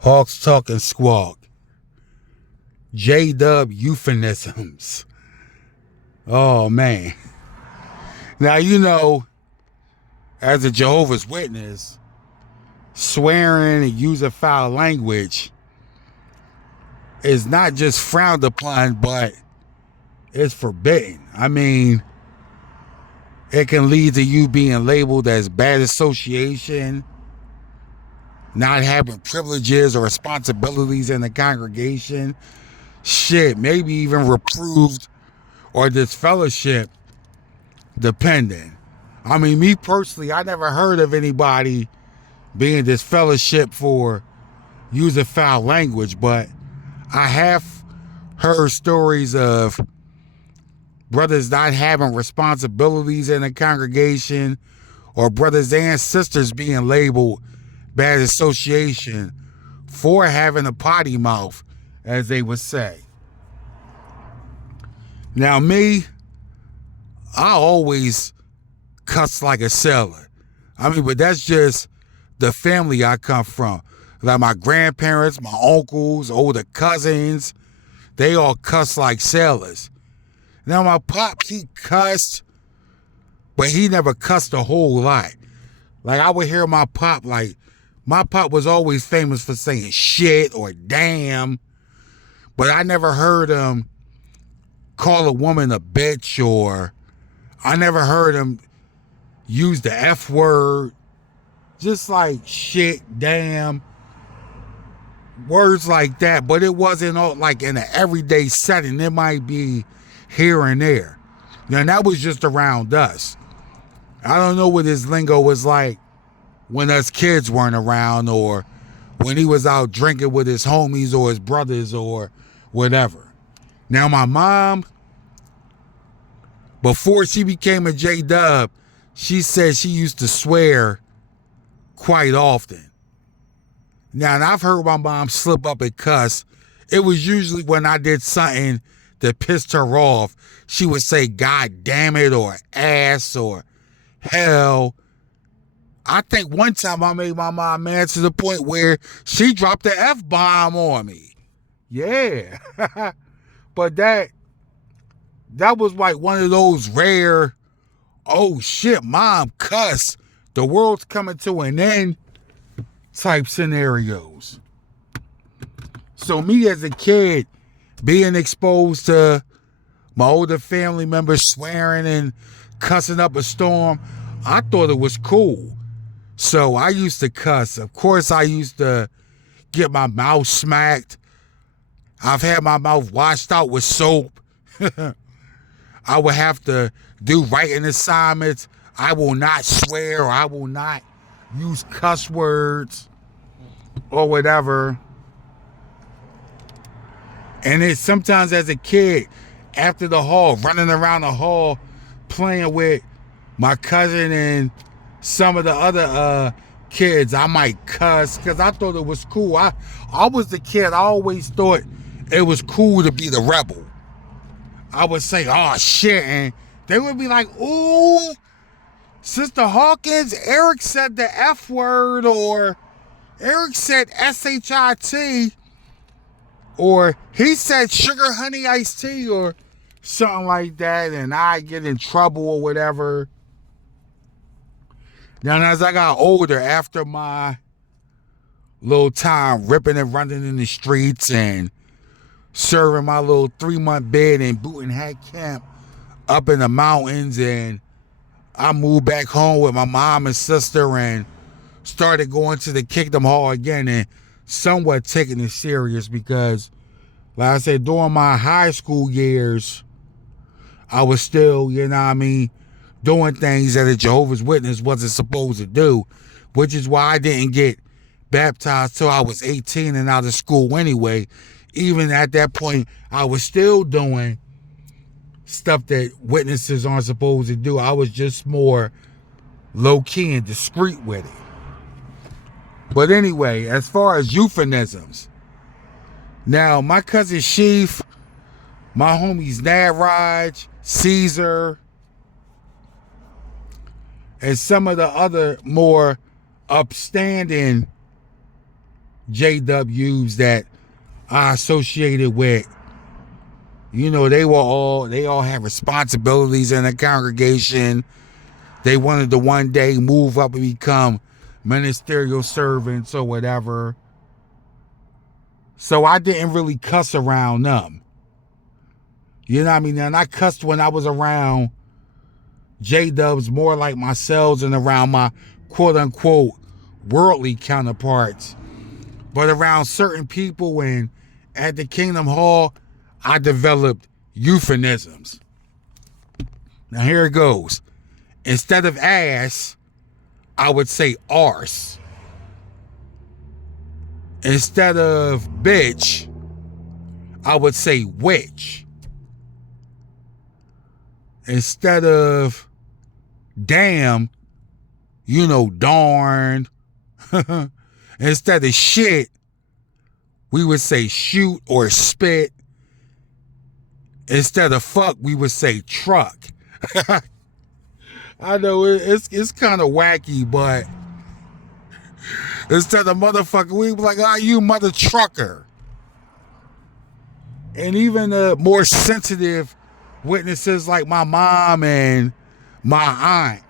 Hawks, Talk, and Squawk. J-Dub Euphemisms. Oh, man. Now, as a Jehovah's Witness, swearing and using foul language is not just frowned upon, but it's forbidden. I mean, it can lead to you being labeled as bad association, not having privileges or responsibilities in the congregation. Shit, maybe even reproved or disfellowship, depending. I mean, me personally, I never heard of anybody being disfellowship for using foul language, but I have heard stories of brothers not having responsibilities in the congregation, or brothers and sisters being labeled bad association for having a potty mouth, as they would say. Now me, I always cuss like a sailor. I mean, but that's just the family I come from. Like my grandparents, my uncles, older cousins, they all cuss like sailors. Now my pop, he cussed, but he never cussed a whole lot. Like I would hear my pop was always famous for saying shit or damn, but I never heard him call a woman a bitch, or I never heard him use the F word. Just like shit, damn, words like that, but it wasn't all like in an everyday setting. It might be here and there. Now that was just around us. I don't know what his lingo was like when us kids weren't around, or when he was out drinking with his homies or his brothers or whatever. Now my mom, before she became a J-Dub, she said she used to swear quite often. Now, and I've heard my mom slip up and cuss. It was usually when I did something that pissed her off. She would say, God damn it, or ass, or hell. I think one time I made my mom mad to the point where she dropped the F-bomb on me. Yeah. But that was like one of those rare, oh shit, mom cuss, the world's coming to an end type scenarios. So me as a kid, being exposed to my older family members swearing and cussing up a storm, I thought it was cool. So I used to cuss. Of course, I used to get my mouth smacked. I've had my mouth washed out with soap. I would have to do writing assignments. I will not swear, or I will not use cuss words or whatever. And it's sometimes as a kid, after the hall, running around the hall, playing with my cousin and some of the other kids, I might cuss because I thought it was cool. I was the kid, I always thought it was cool to be the rebel. I would say, oh shit, and they would be like, ooh, Sister Hawkins, Eric said the F word, or Eric said S-H-I-T, or he said sugar honey iced tea, or something like that, and I get in trouble or whatever. Now, as I got older, after my little time ripping and running in the streets and serving my little 3-month bid in boot and hat camp up in the mountains, and I moved back home with my mom and sister and started going to the Kingdom Hall again and somewhat taking it serious because, like I said, during my high school years, I was still, doing things that a Jehovah's Witness wasn't supposed to do, which is why I didn't get baptized till I was 18 and out of school anyway. Even at that point, I was still doing stuff that witnesses aren't supposed to do. I was just more low-key and discreet with it. But anyway, as far as euphemisms, now my cousin Sheaf, my homies Nadraj, Caesar, and some of the other more upstanding J-Dub used that I associated with, they all had responsibilities in the congregation. They wanted to one day move up and become ministerial servants or whatever. So I didn't really cuss around them. You know what I mean? And I cussed when I was around J-Dubs more like myself and around my quote-unquote worldly counterparts. But around certain people and at the Kingdom Hall, I developed euphemisms. Now here it goes. Instead of ass, I would say arse. Instead of bitch, I would say witch. Instead of damn, darn. Instead of shit, we would say shoot or spit. Instead of fuck, we would say truck. I know it's kind of wacky, but instead of motherfucker, we be like, you mother trucker. And even the more sensitive witnesses like my mom and my aunt,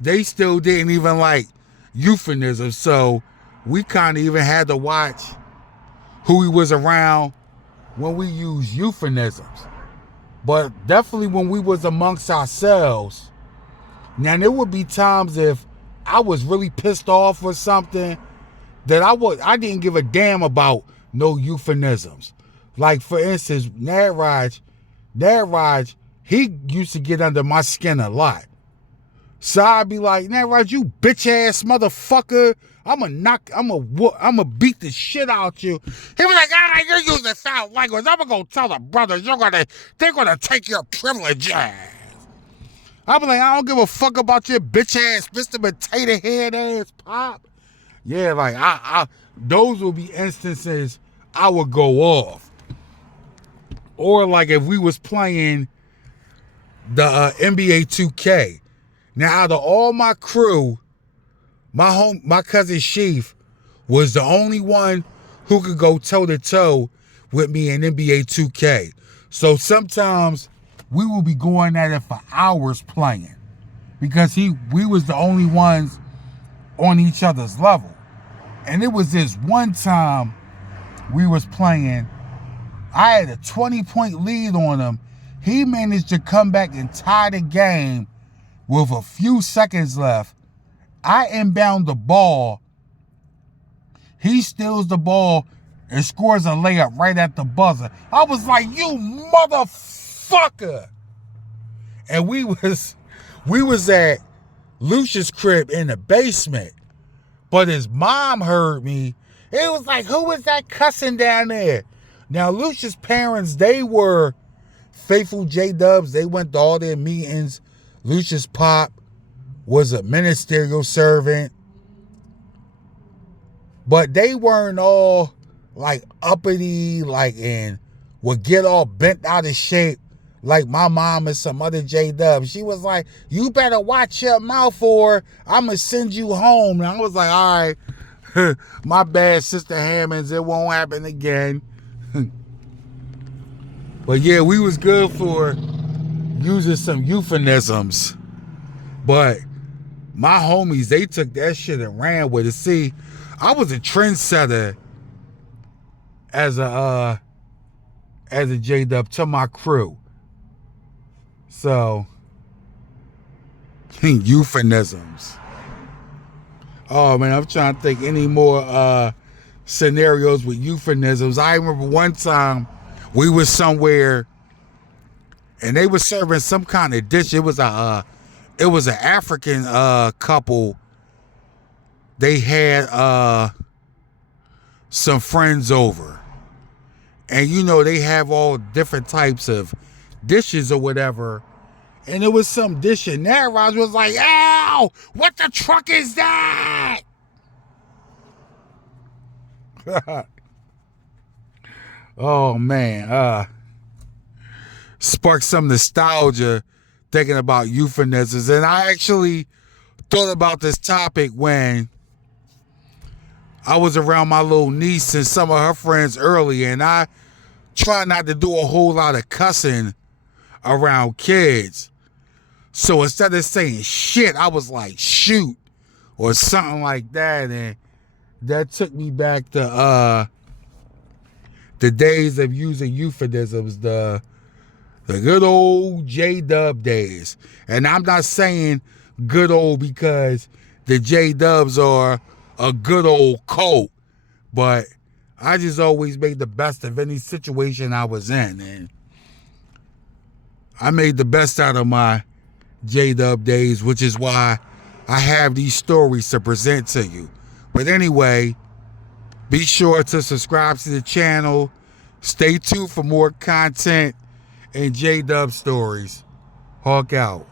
they still didn't even like euphemisms. So we kind of even had to watch who we was around when we used euphemisms. But definitely when we was amongst ourselves. Now there would be times if I was really pissed off or something that I didn't give a damn about no euphemisms. Like for instance, Naraj, he used to get under my skin a lot. So I'd be like, Naraj, you bitch ass motherfucker. I'ma beat the shit out you. He was like, you're using foul language. I'm gonna tell the brothers they're gonna take your privilege ass. I be like, I don't give a fuck about your bitch ass Mr. Potato Head ass pop. Yeah, like I those will be instances I would go off. Or like if we was playing the NBA 2K. Now out of all my crew, my cousin Sheaf was the only one who could go toe to toe with me in NBA 2K. So sometimes we will be going at it for hours playing because we was the only ones on each other's level. And it was this one time we was playing, I had a 20-point lead on him. He managed to come back and tie the game with a few seconds left. I inbound the ball. He steals the ball and scores a layup right at the buzzer. I was like, you motherfucker. And we was at Lucia's crib in the basement. But his mom heard me. It was like, who was that cussing down there? Now, Lucia's parents, they were faithful J-Dubs. They went to all their meetings. Lucia's pop was a ministerial servant. But they weren't all like uppity, and would get all bent out of shape like my mom and some other J-Dubs. She was like, you better watch your mouth or I'm going to send you home. And I was like, all right, my bad, Sister Hammonds. It won't happen again. But yeah, we was good for using some euphemisms. But my homies, they took that shit and ran with it. See, I was a trendsetter as a J-Dub to my crew. So, euphemisms. Oh man, I'm trying to think any more scenarios with euphemisms. I remember one time we was somewhere and they were serving some kind of dish. It was an African couple. They had some friends over. And they have all different types of dishes or whatever. And it was some dish and Naraj was like, ow, what the truck is that? Oh man, sparked some nostalgia thinking about euphemisms. And I actually thought about this topic when I was around my little niece and some of her friends earlier, and I try not to do a whole lot of cussing around kids. So instead of saying shit, I was like, shoot, or something like that. And that took me back to the days of using euphemisms, the good old J-Dub days. And I'm not saying good old because the J-Dubs are a good old cult, but I just always made the best of any situation I was in. And I made the best out of my J-Dub days, which is why I have these stories to present to you. But anyway, be sure to subscribe to the channel. Stay tuned for more content and J-Dub stories. Hawk out.